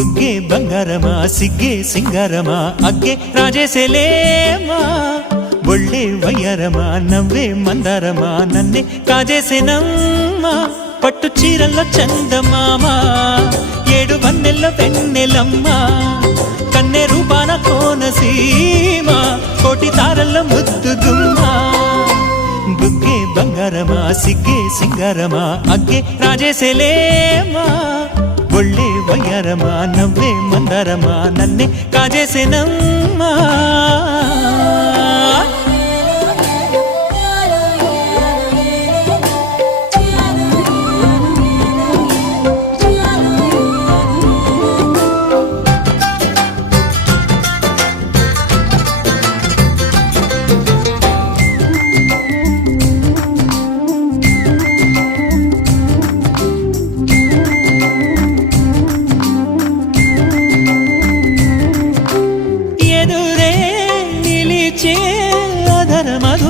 బుగ్గే బంగారమా సిగ్గే సింగారమా అగ్గే రాజేసేలేమా ఒళ్ళే వయ్యారమా నవ్వే మందారమా నన్నే కాజేసేనమ్మా పట్టు చీరల్లో చందమామా ఏడు వన్నెల్లో వెన్నెలమ్మా కన్నె రూపాన కోనసీమా కోటి తారల్లో ముద్దుగుమ్మా బుగ్గే బంగారమా సిగ్గే సింగారమా అగ్గే రాజేసేలేమా ఒళ్ళే వయ్యారమా నవ్వే మందారమా నన్నే కాజేసేనమ్మా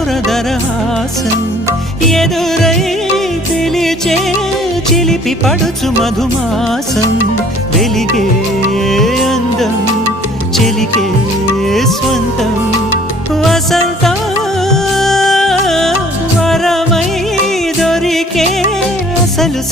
మధురధరహాసం ఎదురై పిలిచే చిలిపి పడుచు మధుమాసం వెలిగే అందం చెలికే స్వంతం వసంతం వరమై దొరికే అసలు